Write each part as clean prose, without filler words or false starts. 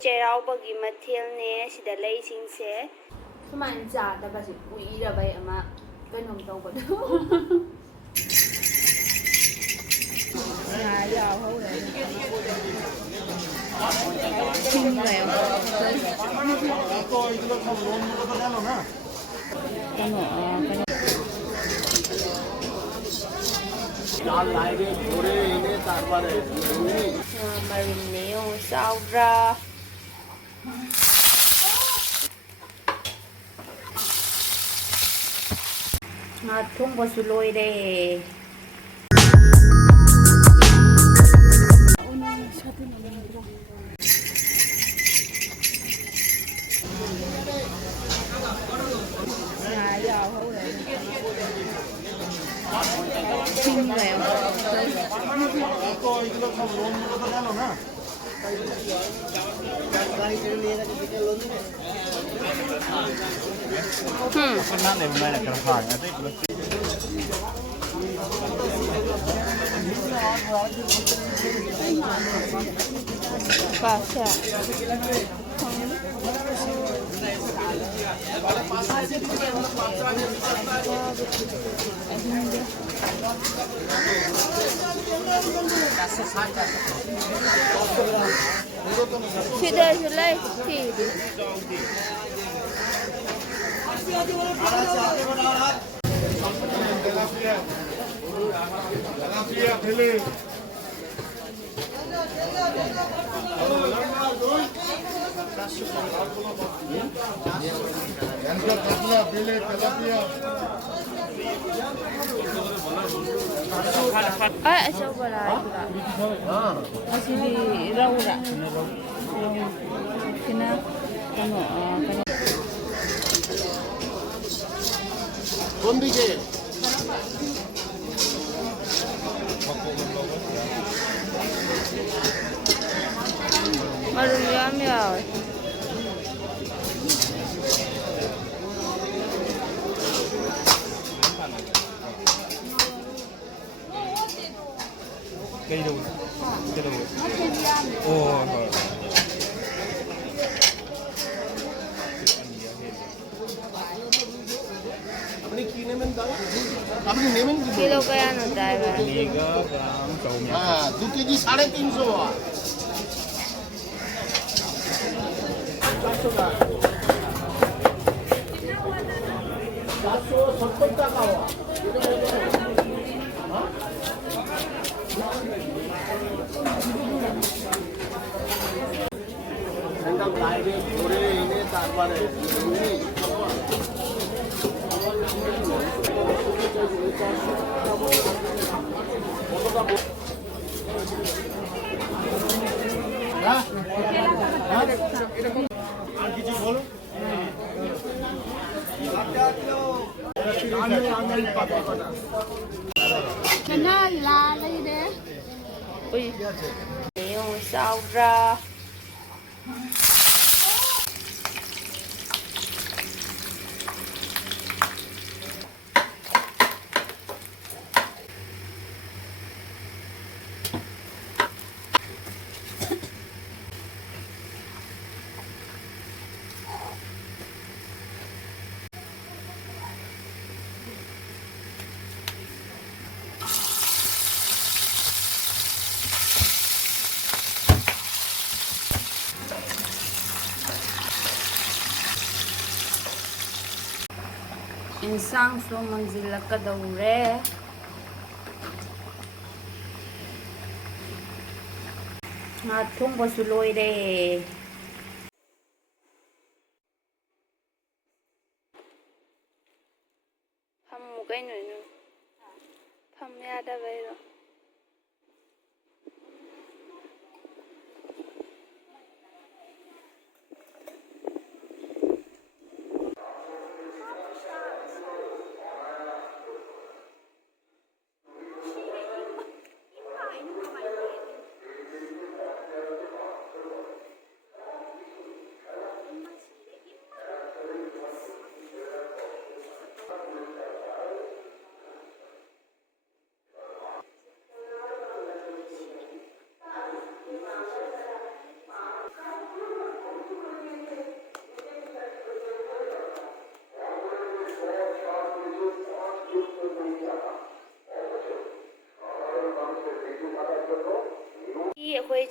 Cheiraoba mathilne sida leisingse suman chadabasi kuirabai ama kainom tawbado ya hore marineo saura thong ba su loi de Sudah selesai. Coba lah. Masih di Raura. Kena Kondike. Marum yam ya. Cây đâu? Cây đâu? Ồ, Kilo kaya no tayo? 2 KG 350 470 টাকা বাইরে ধরে এনে তারপরে আর কিছু বলো Kena la lagi deh. Ui, yung saura. Insang so manzila ka daw re. Thong ba su loi de. Pham một cái nữa nữa. Pham ya da vậy rồi.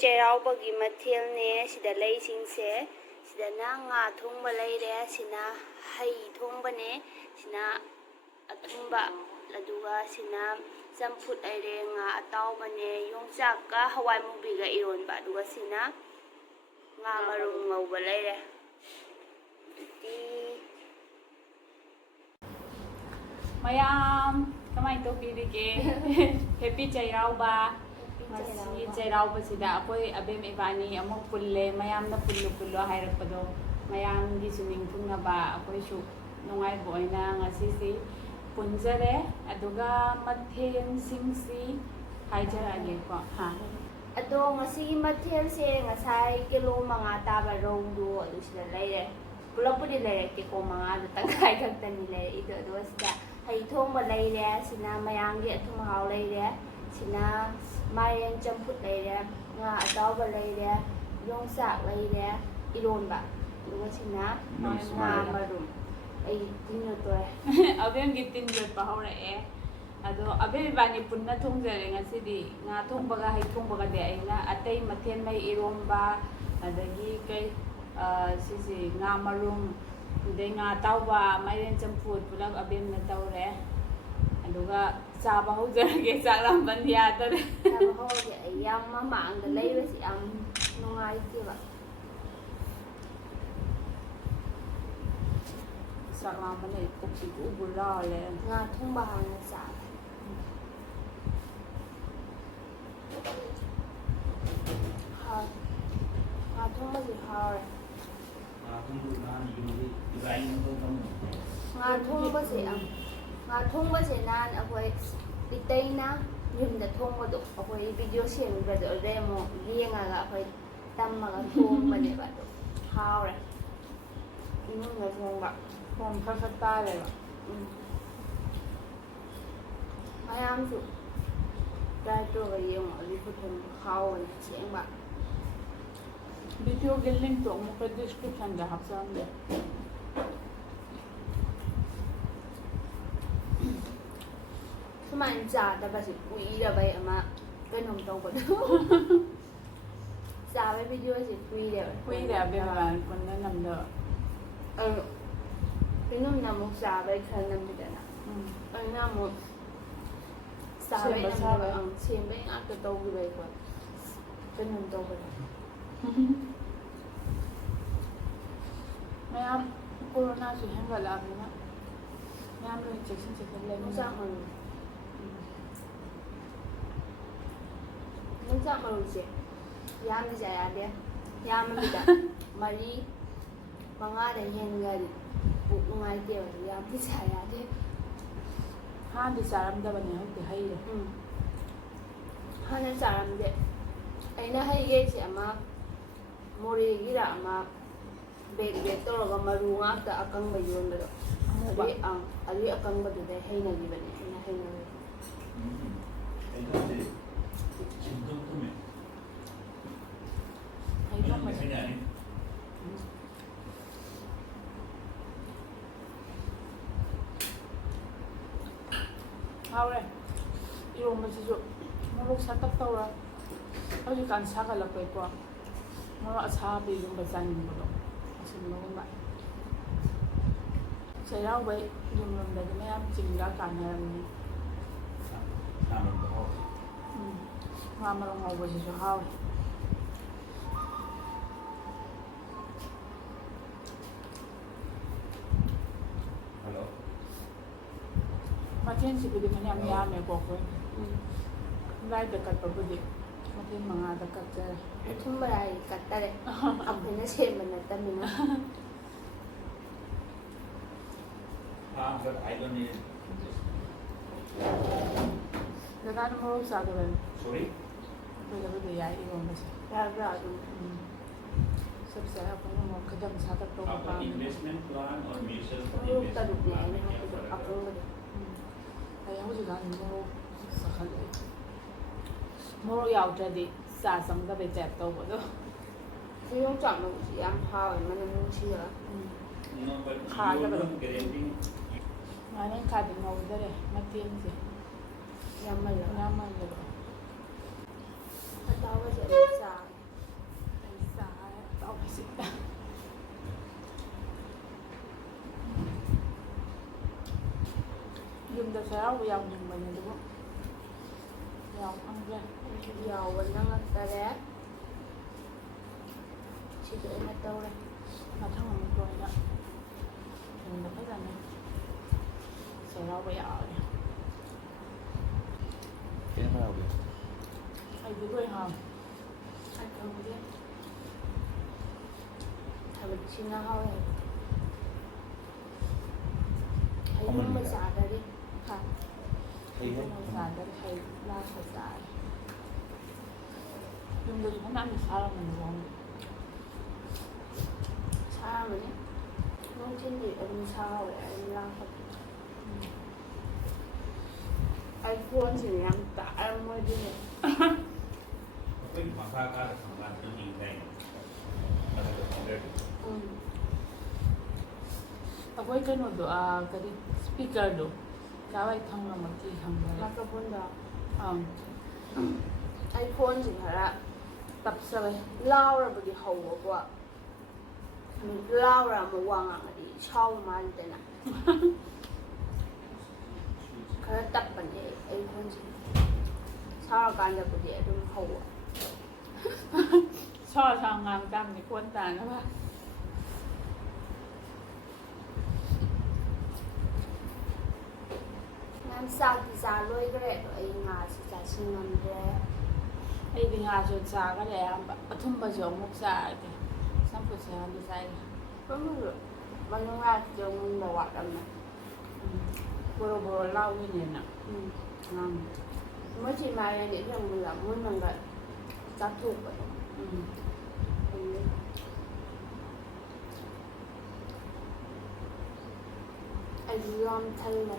ꯆꯩꯔꯥꯎꯕꯒꯤ ꯃꯊꯦꯜꯅꯦ ꯁꯤꯗ ꯂꯩꯁꯤꯡꯁꯦ ꯁꯤꯗꯅ ꯉꯥ ꯊꯣꯡꯕ ꯂꯩꯔꯦ ꯁꯤꯅ ꯍꯩ ꯊꯣꯡꯕꯅꯦ ꯁꯤꯅ ꯑꯊꯨꯝꯕ ꯑꯗꯨꯒ ꯁꯤꯅ ꯆꯝꯐꯨꯠ ꯂꯩꯔꯦ ꯉꯥ ꯑꯇꯥꯎꯕꯅꯦ ꯌꯣꯡꯆꯥꯛꯀ ꯍꯋꯥꯏ ꯃꯨꯕꯤꯒ ꯏꯔꯣꯟꯕ ꯑꯗꯨꯒ ꯁꯤꯅ ꯉꯥ ꯃꯔꯨꯝ ꯉꯧꯕ ꯂꯩꯔꯦ ꯑꯗꯨꯗꯤ ꯃꯌꯥꯝ ꯀꯃꯥꯏꯅ ꯇꯧꯕꯤꯔꯤꯒꯦ ꯍꯦꯄꯤ ꯆꯩꯔꯥꯎꯕ ꯉꯁꯤ ꯆꯩꯔꯥꯎꯕꯁꯤꯗ ꯑꯩꯈꯣꯏ ꯑꯕꯦꯝ ꯏꯕꯥꯅꯤ ꯑꯃꯨꯛ ꯄꯨꯜꯂꯦ ꯃꯌꯥꯝꯅ ꯄꯨꯜꯂꯣ ꯍꯥꯏꯔꯛꯄꯗꯣ ꯃꯌꯥꯝꯒꯤꯁꯨ ꯅꯤꯡꯊꯨꯡꯅꯕ ꯑꯩꯈꯣꯏꯁꯨ ꯅꯨꯡꯉꯥꯏꯕ ꯑꯣꯏꯅ ꯉꯁꯤꯁꯤ ꯄꯨꯟꯖꯔꯦ ꯑꯗꯨꯒ ꯃꯊꯦꯜꯁꯤꯡꯁꯤ ꯍꯥꯏꯖꯔꯛꯑꯒꯦꯀꯣ ꯑꯗꯣ ꯉꯁꯤꯒꯤ ꯃꯊꯦꯜꯁꯦ ꯉꯁꯥꯏ ꯀꯤꯂꯣ 5 ꯇꯥꯕ ꯔꯧꯗꯣ ꯑꯗꯨ ꯁꯤꯗ ꯂꯩꯔꯦ ꯄꯨꯂꯞꯄꯨꯗꯤ ꯂꯩꯔꯛꯇꯦꯀꯣ 5ꯗꯣ ꯇꯪꯈꯥꯏ ꯈꯛꯇꯅꯤ ꯂꯩꯔꯛꯏꯗꯣ ꯑꯗꯨꯒ ꯁꯤꯗ ꯍꯩ ꯊꯣꯡꯕ ꯂꯩꯔꯦ ꯁꯤꯅ ꯃꯌꯥꯝꯒꯤ ꯑꯊꯨꯝ ꯑꯍꯥꯎ ꯂꯩꯔꯦ ꯁꯤꯅ ꯃꯥꯏꯔꯦꯟ ꯆꯝꯐꯨꯠ ꯂꯩꯔꯦ ꯉꯥ ꯑꯇꯥꯎꯕ ꯂꯩꯔꯦ ꯌꯣꯡꯆꯥꯛ ꯂꯩꯔꯦ ꯏꯔꯣꯟꯕ ꯑꯗꯨꯒ ꯁꯤꯅ ꯉꯥ ꯃꯔꯨꯝ ꯑꯩ ꯇꯤꯟ ꯌꯣꯠꯇꯣꯔꯦ ꯑꯕꯦꯝꯒꯤ ꯇꯤꯟ ꯌꯣꯠꯄ ꯍꯧꯔꯛꯑꯦ ꯑꯗꯣ ꯑꯕꯦꯝ ꯏꯕꯥꯅꯤ ꯄꯨꯟꯅ ꯊꯣꯡꯖꯔꯦ ꯉꯁꯤꯗꯤ ꯉꯥ ꯊꯣꯡꯕꯒ ꯍꯩ ꯊꯣꯡꯕꯒꯗꯤ ꯑꯩꯅ ꯑꯇꯩ ꯃꯊꯦꯜ ꯃꯩ ꯏꯔꯣꯝꯕ ꯑꯗꯒꯤ ꯁꯤꯁꯤ ꯉꯥ ꯃꯔꯨꯝ ꯑꯗꯩ ꯉꯥ ꯑꯇꯥꯎꯕ ꯃꯥꯏꯔꯦꯟ ꯆꯝꯐꯨꯠ ꯄꯨꯂꯞ ꯑꯕꯦꯝꯅ ꯇꯧꯔꯦ ꯑꯗꯨꯒ ꯆꯥꯕ ꯍꯧꯖꯔꯒꯦ ꯆꯥꯛ ꯂꯥꯝꯕꯟ ꯌꯥꯗꯔꯦ ꯆꯥꯕ ꯍꯧꯔꯒꯦ ꯑꯩ ꯌꯥꯝ ꯃꯃꯥꯡꯗ ꯂꯩꯕꯁꯤ ꯌꯥꯝ ꯅꯨꯡꯉꯥꯏꯇꯦꯕ ꯆꯥꯛ ꯂꯥꯝꯕꯅ ꯑꯩ ꯄꯨꯛꯁꯤ ꯎꯕꯨ ꯂꯥꯎꯔꯦ ꯉꯥ ꯊꯣꯡꯕ ꯍꯥꯟꯅ ꯆꯥꯕ ꯉꯥ ꯊꯣꯡꯕꯁꯤ ꯍꯥꯎꯔꯦ ꯉꯥ ꯊꯣꯡꯕꯁꯦ ꯅꯍꯥꯟ ꯑꯩꯈꯣꯏ ꯏꯇꯩꯅ ꯌꯨꯝꯗ ꯊꯣꯡꯕꯗꯣ ꯑꯩꯈꯣꯏ ꯚꯤꯗꯤꯑꯣ ꯁꯦꯝꯕꯗꯣ ꯑꯗꯨꯗꯩ ꯑꯃꯨꯛ ꯌꯦꯡꯉꯒ ꯑꯩꯈꯣꯏ ꯇꯝꯃꯒ ꯊꯣꯡꯕꯅꯦꯕ ꯑꯗꯣ ꯍꯥꯎꯔꯦ ꯏꯃꯨꯡꯗ ꯊꯣꯡꯕ ꯐꯣꯝ ꯈꯔ ꯇꯥꯔꯦꯕ ꯃꯌꯥꯝꯁꯨ ꯇ꯭ꯔꯥꯏ ꯇꯧꯔꯒ ꯌꯦꯡꯉꯣ ꯑꯗꯨꯒꯤ ꯈꯨꯊꯣꯡꯗꯣ ꯍꯥꯎꯕꯅꯦ ꯑꯁꯦꯡꯕ ꯚꯤꯗꯤꯑꯣꯒꯤ ꯂꯤꯡꯛꯇꯣ ꯑꯃꯨꯛꯀ ꯗꯤꯁꯀ꯭ꯔꯤꯞꯁꯟꯗ ꯍꯥꯞꯆꯔꯝꯒꯦ ꯁꯨꯃꯥꯏꯅ ꯆꯥꯗꯕꯁꯤ ꯀꯨꯏꯔꯕꯩ ꯑꯃ ꯀꯩꯅꯣꯝ ꯇꯧꯕꯗꯣ ꯆꯥꯕꯩ ꯚꯤꯗꯤꯑꯣꯁꯤ ꯀꯨꯏꯔꯦ ꯑꯕꯦꯝ ꯏꯕꯥꯅꯤ ꯄꯨꯟꯅ ꯅꯝꯗꯕ ꯑꯗꯨ ꯀꯩꯅꯣꯝꯅ ꯑꯃꯨꯛ ꯆꯥꯕꯩ ꯈꯔ ꯅꯝꯃꯤꯗꯅ ꯑꯩꯅ ꯑꯃꯨꯛ ꯆꯥꯕꯩ ꯅꯝꯗꯕ ꯁꯦꯝꯕꯩ ꯉꯥꯛꯇ ꯇꯧꯈꯤꯕꯩꯀꯣ ꯀꯩꯅꯣꯝ ꯇꯧꯕꯗꯣ ꯃꯌꯥꯝ ꯀꯣꯔꯣꯅꯥꯁꯨ ꯍꯦꯟꯒꯠꯂꯛꯑꯕꯅꯤꯅ ꯃꯌꯥꯝ ꯂꯣꯏ ꯆꯦꯛꯁꯤꯟ ꯌꯣꯡꯆꯥꯛ ꯂꯩꯕꯅꯤꯅ ꯃꯔꯨ ꯌꯣꯡꯆꯥꯛ ꯃꯔꯨꯁꯦ ꯌꯥꯝꯗꯤ ꯆꯥ ꯌꯥꯗꯦ ꯌꯥꯝꯃꯕꯤꯗ 4, 5ꯗꯩ ꯍꯦꯟꯒꯔꯗꯤ ꯄꯨꯛ ꯅꯨꯡꯉꯥꯏꯇꯦꯕ ꯌꯥꯝꯗꯤ ꯆꯥ ꯌꯥꯗꯦ ꯍꯥꯟꯅꯗꯤ ꯆꯥꯔꯝꯗꯕꯅꯦ ꯍꯧꯖꯤꯛꯇꯤ ꯍꯩꯔꯦ ꯍꯥꯟꯅ ꯆꯥꯔꯝꯗꯦ ꯑꯩꯅ ꯍꯩꯒꯩꯁꯦ ꯑꯃ ꯃꯣꯔꯦꯒꯤꯔ ꯑꯃ ꯕꯦꯛ ꯇꯧꯔꯒ ꯃꯔꯨ ꯉꯥꯛꯇ ꯑꯀꯪꯕ ꯌꯣꯟꯕꯗꯣ ꯑꯗꯨꯒꯤ ꯑꯀꯪꯕꯗꯨꯗꯩ ꯍꯩꯅꯈꯤꯕꯅꯦ ꯑꯩꯅ ꯍꯩꯅꯕ ꯍꯥꯎꯔꯦ ꯏꯔꯣꯝꯕꯁꯤꯁꯨ ꯃꯣꯔꯣꯛ ꯁꯥꯇꯛ ꯇꯧꯔ ꯍꯧꯖꯤꯛꯀꯥꯟ ꯁꯥꯒꯠꯂꯛꯄꯩꯀꯣ ꯃꯣꯔꯣꯛ ꯑꯁꯥꯕꯤꯒꯨꯝꯕ ꯆꯥꯅꯤꯡꯕꯗꯣ ꯑꯁꯤꯟꯕꯒꯨꯝꯕ ꯆꯩꯔꯥꯎꯕꯩ ꯌꯨꯝꯂꯣꯝꯗꯗꯤ ꯃꯌꯥꯝ ꯆꯤꯡꯒ ꯀꯥꯟꯅꯔꯝꯅꯤ ꯉꯥ ꯃꯔꯨꯝ ꯉꯧꯕꯁꯤꯁꯨ ꯍꯥꯎꯋꯦ ꯃꯊꯦꯜꯁꯤꯕꯨꯗꯤ ꯐꯅꯌꯥꯝ ꯌꯥꯝꯃꯦꯀꯣ ꯑꯩꯈꯣꯏ ꯂꯥꯏꯗ ꯀꯠꯄꯕꯨꯗꯤ ꯃꯊꯦꯜ 5ꯗ ꯀꯠꯆꯔꯦ ꯑꯊꯨꯝꯕ ꯂꯥꯏ ꯀꯠꯇꯔꯦ ꯑꯩꯈꯣꯏꯅ ꯁꯦꯝꯕ ꯅꯠꯇꯕꯅꯤꯅ ꯗꯗꯥꯅ ꯃꯣꯔꯣꯛ ꯆꯥꯗꯕꯅꯤ ꯑꯩꯈꯣꯏꯗꯕꯨꯗꯤ ꯌꯥꯏ ꯏꯔꯣꯟꯕꯁꯦ ꯌꯥꯕ꯭ꯔꯥ ꯑꯗꯨꯝ ꯆꯞ ꯆꯥꯏ ꯑꯩꯈꯣꯏꯅ ꯑꯃꯨꯛ ꯈꯤꯇꯪ ꯁꯥꯇꯛ ꯇꯧꯕ ꯄꯥꯝꯃꯤ ꯃꯣꯔꯣꯛ 3ꯅꯦ ꯑꯩꯅ ꯍꯥꯞꯄꯤꯗꯣ ꯑꯀꯪꯕꯗꯣ ꯑꯩ ꯍꯧꯖꯤꯛꯀꯥꯟ ꯃꯣꯔꯣꯛ ꯆꯥꯈꯠꯂꯛꯏ ꯃꯣꯔꯣꯛ ꯌꯥꯎꯗ꯭ꯔꯗꯤ ꯆꯥ ꯆꯪꯗꯕꯩ ꯇꯥꯏꯞ ꯇꯧꯕꯗꯣ ꯁꯤ ꯌꯣꯡꯆꯥꯛ ꯃꯔꯨꯁꯤ ꯌꯥꯝ ꯍꯥꯎꯋꯦ ꯃꯅꯝ ꯅꯨꯡꯁꯤꯔꯒ ꯈꯥꯗꯕꯗꯣ ꯉꯥꯔꯦꯟꯈꯥꯗꯤ ꯉꯧꯗꯔꯦ ꯃꯊꯦꯜꯁꯦ ꯌꯥꯝꯃꯜꯂꯕ ꯌꯥꯝꯃꯜꯂꯦꯕ ꯑꯇꯥꯎꯕꯁꯦ ꯑꯗꯨꯝ ꯆꯥꯔꯦ Cheiraoba ꯌꯥꯎꯅꯤꯡꯕꯅꯦ ꯑꯗꯨꯕꯨ ꯌꯥꯎ ꯐꯪꯗ꯭ꯔꯦ ꯌꯥꯎꯕ ꯅꯪꯉꯛꯇꯔꯦ ꯁꯤꯗ ꯑꯣꯏꯅ ꯇꯧꯔꯦ ꯃꯊꯪ ꯑꯃꯨꯛ ꯂꯣꯏꯅ ꯌꯨꯝꯗ ꯐꯖꯅ Cheiraoba ꯌꯥꯎꯔꯦ Kaya marami. ꯑꯩꯗꯤ ꯂꯣꯏ ꯍꯥꯎꯋꯦ ꯑꯩ ꯈꯪꯗꯦ ꯊꯕꯛꯁꯤꯅ ꯍꯥꯎꯋꯦ ꯍꯩꯒꯨꯝꯕ ꯆꯥꯗꯔꯤ ꯍꯥ ꯍꯩꯒꯨꯝꯕ ꯆꯥꯗꯔꯤ ꯍꯩ ꯂꯥꯛꯄ ꯆꯥꯔꯦ ꯌꯨꯝꯗꯁꯨ ꯐꯅꯌꯥꯝꯗꯤ ꯁꯥꯔꯝꯃꯅꯤ ꯋꯥꯡꯕ ꯁꯥꯔꯝꯃꯅꯤ ꯅꯨꯡꯊꯤꯟꯗꯤ ꯑꯗꯨꯝ ꯁꯥꯍꯧꯋꯦ ꯑꯗꯨꯝ ꯂꯥꯛꯄꯗꯤ ꯑꯩ ꯐꯣꯟꯁꯤꯅ ꯌꯥꯝ ꯇꯥꯔꯝꯃꯣꯏꯗꯣꯏꯅꯦ Ako'y makakarasambat ng ingay. ꯑꯩꯈꯣꯏ ꯀꯩꯅꯣꯗꯣ ꯀꯔꯤ ꯁ꯭ꯄꯤꯀꯔꯗꯣ ꯀꯥꯏꯋꯥꯏ ꯊꯝꯒ꯭ꯔꯃꯛꯇꯤ ꯈꯪꯗꯔꯦ ꯃꯥꯏꯀ꯭ꯔꯣꯐꯣꯟꯗꯣ ꯑꯪ ꯑꯩ ꯐꯣꯟꯁꯤ ꯈꯔ ꯇꯞꯆꯕꯩ ꯂꯥꯎꯔꯕꯗꯤ ꯍꯧꯕꯀꯣ ꯂꯥꯎꯔ ꯑꯃꯨꯛ ꯋꯥ ꯉꯥꯡꯉꯗꯤ ꯁꯥꯎꯕ ꯃꯥꯜꯂꯤꯗꯅꯈꯔ ꯇꯞꯄꯅꯦ ꯑꯩ ꯐꯣꯟꯁꯤ ꯁꯥꯎꯔꯀꯥꯟꯗꯕꯨꯗꯤ ꯑꯗꯨꯝ ꯍꯧꯕ ꯁꯥꯎ ꯉꯥꯡ ꯇꯥꯕꯅꯤ ꯐꯣꯟ ꯇꯥꯅꯕ ꯌꯥꯝ ꯆꯥꯛꯇꯤ ꯆꯥ ꯂꯣꯏꯈ꯭ꯔꯦ ꯑꯗꯣ ꯑꯩ ꯉꯥꯁꯤ ꯆꯥꯁꯤꯟ ꯉꯝꯗ꯭ꯔꯦ ꯑꯩꯗꯤ ꯉꯥꯁꯨ ꯆꯥꯈꯔꯦ ꯑꯌꯥꯝꯕ ꯑꯊꯨꯝꯕꯁꯨ ꯑꯃꯨꯛ ꯆꯥꯔꯒꯦ ꯆꯝꯐꯨꯠꯁꯦ ꯍꯥꯟꯅ ꯆꯥꯏꯒꯦ ꯀꯩꯅꯣꯗꯣ ꯃꯅꯨꯡ ꯉꯥꯁꯤꯗ ꯃꯨꯟꯕ ꯋꯥꯠꯂꯝꯃꯦ ꯕꯣꯔꯣ ꯕꯣꯔꯣ ꯂꯥꯎꯈꯤꯅꯦꯅ ꯉꯥꯡ ꯃꯣꯏꯁꯤ ꯃꯥꯏꯔꯦꯟ ꯏꯔꯣꯝꯕꯗ ꯃꯨꯟꯅꯒ ꯆꯥꯊꯣꯛꯄꯗꯣ ꯑꯩꯁꯨ ꯌꯥꯝ ꯊꯜꯂꯦ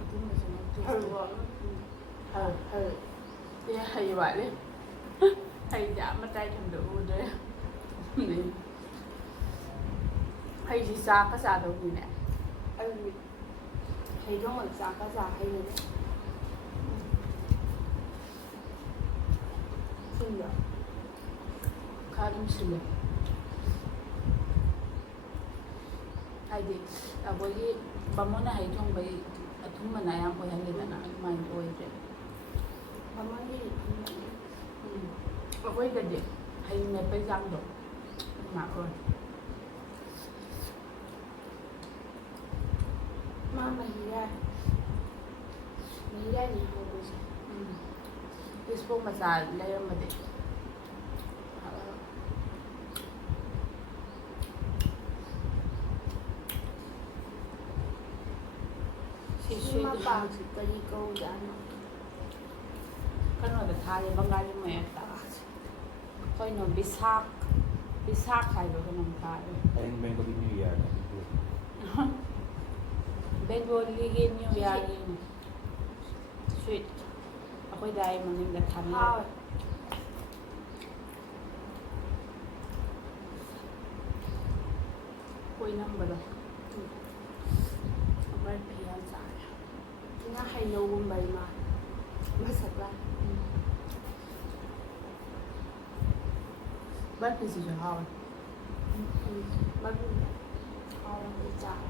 ꯑꯊꯨꯝꯕꯁꯨ ꯑꯃꯨꯛ ꯍꯜꯋꯥ ꯍꯜ ꯍꯩ ꯋꯥꯠꯂꯤ ꯍꯩꯁꯦ ꯃꯇꯥꯏ ꯊꯝꯗ ꯎꯗ꯭ꯔꯦ ꯍꯩꯁꯤ ꯆꯥꯛꯀ ꯆꯥꯗꯧꯅꯤꯅꯦ ꯑꯩꯗꯤ ꯍꯩꯗꯣꯡ ꯆꯥꯛꯀ ꯆꯥ ꯍꯩꯅꯗꯦ ꯁꯤꯟꯕ ꯈꯔ ꯑꯗꯨꯝ ꯁꯤꯜꯂꯦ ꯍꯥꯏꯗꯤ ꯑꯩꯈꯣꯏꯒꯤ ꯕꯥꯃꯣꯟꯅ ꯍꯩ ꯊꯣꯡꯕꯩ ꯑꯊꯨꯝꯕꯅ ꯑꯌꯥꯝꯕ ꯑꯣꯏꯍꯜꯂꯦꯗꯅ ꯑꯗꯨꯃꯥꯏꯅ ꯑꯣꯏꯗ꯭ꯔꯦ ꯃꯃꯜꯒꯤꯗꯤ ꯑꯩꯈꯣꯏꯗꯗꯤ ꯍꯩ ꯃꯦꯠꯄꯩ ꯆꯥꯡꯗꯣ ꯑꯗꯨꯃꯥꯏꯅ ꯑꯣꯏ ꯃꯥ ꯃꯍꯤꯔꯥꯏ ꯃꯍꯤꯔꯥꯏꯅꯤ ꯍꯧꯕꯁꯦ ꯇꯤꯁꯄꯣꯡ ꯃꯆꯥ ꯂꯩꯔꯝꯕꯗꯤ ꯁꯤ ꯃꯄꯥꯁꯤ ꯀꯔꯤ ꯀꯧꯖꯥꯠꯅꯣ ꯀꯩꯅꯣꯗ ꯊꯥꯔꯦ ꯕꯪꯒꯥꯂꯤ ꯃꯌꯦꯛꯇ ꯀꯩꯅꯣ ꯕꯤꯁꯥꯛ ꯍꯥꯏꯕ ꯀꯩꯅꯣꯝ ꯊꯥꯔꯦ Ayun ba yung New Year? ꯕꯦꯡꯒꯣꯂꯤꯒꯤ ꯅ꯭ꯌꯨ ꯏꯌꯥꯔꯒꯤ ꯁ꯭ꯋꯤꯠ ꯑꯩꯈꯣꯏ ꯗꯥꯏ ꯃꯃꯤꯡꯗ ꯊꯥꯅꯩ ꯍꯥꯎꯋꯦ ꯑꯣꯏꯅꯝꯕꯗꯣ ꯕꯔꯐꯤ ꯌꯥꯝ ꯆꯥꯔꯦ ꯁꯤꯅ ꯍꯩꯅꯧꯒꯨꯝꯕꯩ ꯃꯥ ꯃꯁꯛꯂ ꯕꯔꯐꯤꯁꯤꯁꯨ ꯍꯥꯎꯋꯦ ꯃꯔꯨꯗ ꯍꯥꯎꯔꯒ ꯆꯥꯔꯦ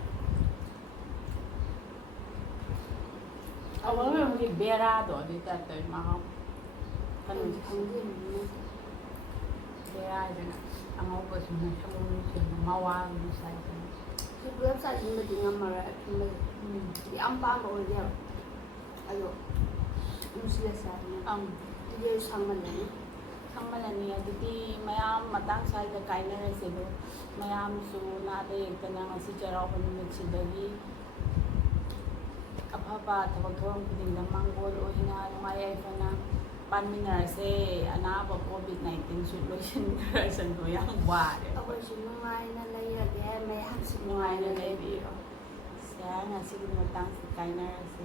ꯑꯋꯥꯡꯂꯣꯝꯒꯤ ꯕꯦꯔꯥꯗꯣ ꯑꯗꯨꯏ ꯇꯥꯏꯞꯇ ꯃꯍꯥꯎ ꯑꯩ ꯀꯩꯅꯣꯁꯦ ꯈꯪꯗꯦ ꯕꯦꯔꯥ ꯍꯥꯏꯗꯅ ꯑꯉꯧꯕꯁꯨ ꯁꯪꯒꯣꯝꯁꯨ ꯃꯋꯥꯒꯤ ꯁꯥꯏꯗꯅ ꯁꯤ ꯄꯨꯂꯞ ꯆꯥꯁꯤꯟꯕꯗꯤ ꯉꯝꯃꯔꯣꯏ ꯑꯊꯨꯝꯕꯁꯦ ꯌꯥꯝ ꯄꯥꯝꯕ ꯑꯣꯏꯗꯦꯕ ꯑꯗꯣ ꯅꯨꯡꯁꯤꯜꯂ ꯆꯥꯕꯅ ꯇꯤꯀꯦꯠ ꯁꯥꯡꯃꯜꯂꯅꯤ ꯈꯪꯕꯅꯅꯤ ꯑꯗꯨꯗꯤ ꯃꯌꯥꯝ ꯃꯇꯥꯡ ꯁ꯭ꯋꯥꯏꯗ ꯀꯥꯏꯅꯔꯁꯦ ꯑꯗꯣ ꯃꯌꯥꯝꯁꯨ ꯅꯥꯗ ꯌꯦꯛꯇꯅ ꯉꯁꯤ ꯆꯩꯔꯥꯎꯕ ꯅꯨꯃꯤꯠꯁꯤꯗꯒꯤ ꯑꯐꯕ ꯊꯕꯛ ꯊꯧꯔꯝ ꯈꯨꯗꯤꯡꯗ ꯃꯥꯡꯒꯣꯜ ꯑꯣꯏꯅ ꯅꯨꯡꯉꯥꯏ ꯌꯥꯏꯐꯅ ꯄꯥꯟꯃꯤꯟꯅꯔꯁꯦ ꯑꯅꯥꯕ ꯀꯣꯚꯤꯗ-19ꯁꯨ ꯂꯣꯏꯁꯤꯟꯈ꯭ꯔꯁꯅꯨ ꯌꯥꯝ ꯋꯥꯔꯦ ꯑꯩꯈꯣꯏꯁꯨ ꯅꯨꯡꯉꯥꯏꯅ ꯂꯩꯔꯒꯦ ꯃꯌꯥꯝꯁꯨ ꯅꯨꯡꯉꯥꯏꯅ ꯂꯩꯕꯤꯔꯣ ꯉꯁꯤꯒꯤ ꯃꯇꯥꯡꯁꯤ ꯀꯥꯏꯅꯔꯁꯦ